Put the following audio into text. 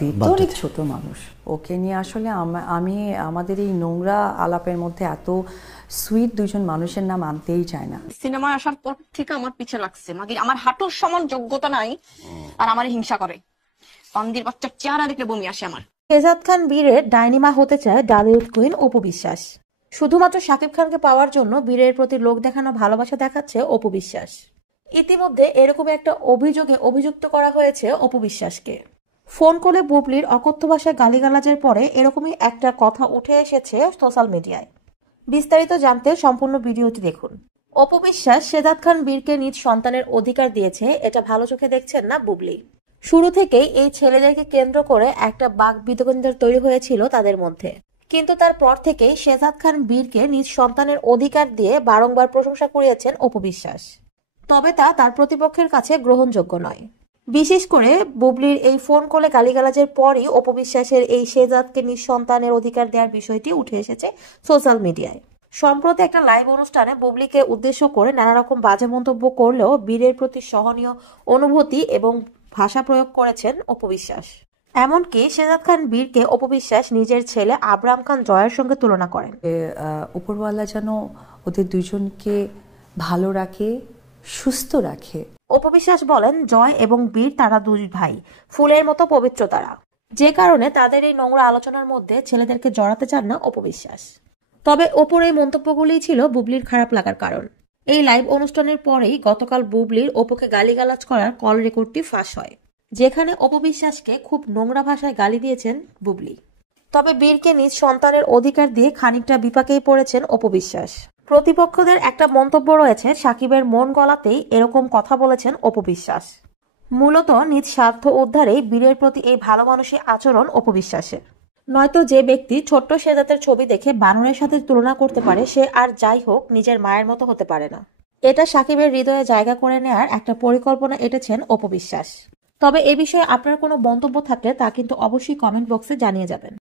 বীর তো অনেক ছোট মানুষ, ওকে নিয়ে আসলে আমি আমাদের এই নোংরা আলাপের মধ্যে এত সুইট দুইজন মানুষের নাম আনতেই চায় না। সিনেমায় আসার পর থেকে আমার পিছে লাগছে মাগি, আমার হাঁটুর সমান যোগ্যতা নাই আর আমার হিংসা করে। বান্দির বাচ্চার চেহারা দেখলে বমি আসে আমার। শেহজাদ খান বীরের ডাইনিমা হতে চায় ডালিউড কুইন অপু বিশ্বাস। শুধুমাত্র শাকিব খানকে পাওয়ার জন্য বীরের প্রতি লোক দেখানো ভালোবাসা দেখাচ্ছে অপু বিশ্বাস। ইতিমধ্যে এরকম একটা অভিযোগে অভিযুক্ত করা হয়েছে অপু বিশ্বাসকে। ফোন কলে বুবলির অকথ্য ভাষায় গালিগালাজের পরে এরকমই একটা কথা উঠে এসেছে সোশ্যাল মিডিয়ায়। বিস্তারিত জানতে সম্পূর্ণ ভিডিওটি দেখুন। অপু বিশ্বাস শেহজাদ খান বীরকে নিজ সন্তানের অধিকার দিয়েছে, এটা ভালো চোখে দেখছেন না বুবলি। শুরু থেকেই এই ছেলেদেরকে কেন্দ্র করে একটা বাক বিতণ্ডা তৈরি হয়েছিল তাদের মধ্যে, কিন্তু তারপর থেকেই শেহজাদ খান বীরকে নিজ সন্তানের অধিকার দিয়ে বারংবার প্রশংসা কুড়িয়েছেন অপু বিশ্বাস। তবে তা তার প্রতিপক্ষের কাছে গ্রহণযোগ্য নয়। বিশেষ করে বুবলির এই ফোন কলে গালিগালাজের পরই অপু বিশ্বাসের এই শেহজাদকে নিজ সন্তানের অধিকার দেওয়ার বিষয়টি উঠে এসেছে সোশ্যাল মিডিয়ায়। সম্প্রতি একটা লাইভ অনুষ্ঠানে বুবলিকে উদ্দেশ্য করে নানা রকম বাজে মন্তব্য করলেও বীরের প্রতি সহনীয় অনুভূতি এবং ভাষা প্রয়োগ করেছেন অপু বিশ্বাস। এমনকি শেহজাদ খান বীরকে অপু বিশ্বাস নিজের ছেলে আবরাম খান জয়ের সঙ্গে তুলনা করেন। উপরওয়ালা যেন ওদের দুইজনকে ভালো রাখে, সুস্থ রাখে। অপু বিশ্বাস বলেন, জয় এবং বীর তারা দুই ভাই, ফুলের মতো পবিত্র তারা, যে কারণে তাদের এই নোংরা আলোচনার মধ্যে ছেলেদেরকে জড়াতে চান না অপু বিশ্বাস। তবে অপুর এই মন্তব্যগুলিই ছিল বুবলির খারাপ লাগার কারণ। এই লাইভ অনুষ্ঠানের পরেই গতকাল বুবলির অপুকে গালিগালাজ করার কল রেকর্ডটি ফাঁস হয়, যেখানে অপু বিশ্বাসকে খুব নোংরা ভাষায় গালি দিয়েছেন বুবলি। তবে বীরকে নিজ সন্তানের অধিকার দিয়ে খানিকটা বিপাকেই পড়েছেন অপু বিশ্বাস। প্রতিপক্ষদের একটা মন্তব্য রয়েছে, সাকিবের মন গলাতেই এরকম কথা বলেছেন অপু বিশ্বাস। মূলত নিজ স্বার্থ উদ্ধারেই বীরের প্রতি এই ভালো মানুষী আচরণ অপু বিশ্বাসের। নয়তো যে ব্যক্তি ছোট্ট শেহজাদের ছবি দেখে বানরের সাথে তুলনা করতে পারে, সে আর যাই হোক নিজের মায়ের মতো হতে পারে না। এটা সাকিবের হৃদয়ে জায়গা করে নেয়ার একটা পরিকল্পনা এঁটেছেন অপু বিশ্বাস। তবে এ বিষয়ে আপনার কোনো মন্তব্য থাকলে তা কিন্তু অবশ্যই কমেন্ট বক্সে জানিয়ে যাবেন।